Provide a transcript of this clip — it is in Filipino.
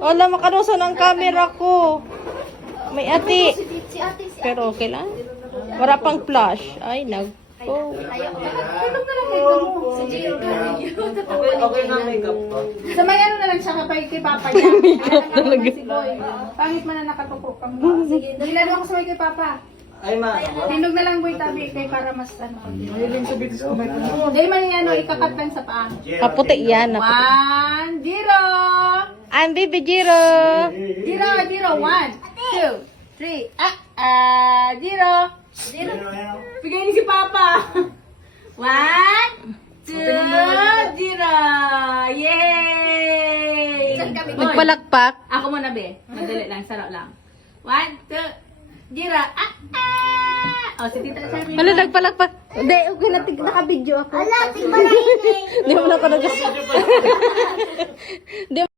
Wala, makanusan ang camera ko. May ati. Si ate, si Pero okay lang. Wala pang flash. Ay, Tulog na lang kayo mo. Si Gio. Okay nga makeup pa. Sa may ano na lang siya kapag kay Papa niya. Kaya talaga. Si Boy. Pangit man na nakatukok kang ba. Dilan mo ako sa may kay Papa. Ay ma. Tindog na lang boy tabi kay para mas ano. Mahiling sa bitis ko may Dahil man yung ano, ikakat lang sa paa. kaputi yan. 1, 0. I'm Baby Jiro. 0, 0, 1, 2, 3. 0. Bigay ni si Papa. 1, 2, 0. Yay! Magpalakpak. Ako muna, be. Madali lang, sarap lang. 1, 2, 0. Oh, si Tita Charmy. Ano, nagpalakpak? Hindi, okay na. Naka-video ako. Hindi mo na ako nag- Hindi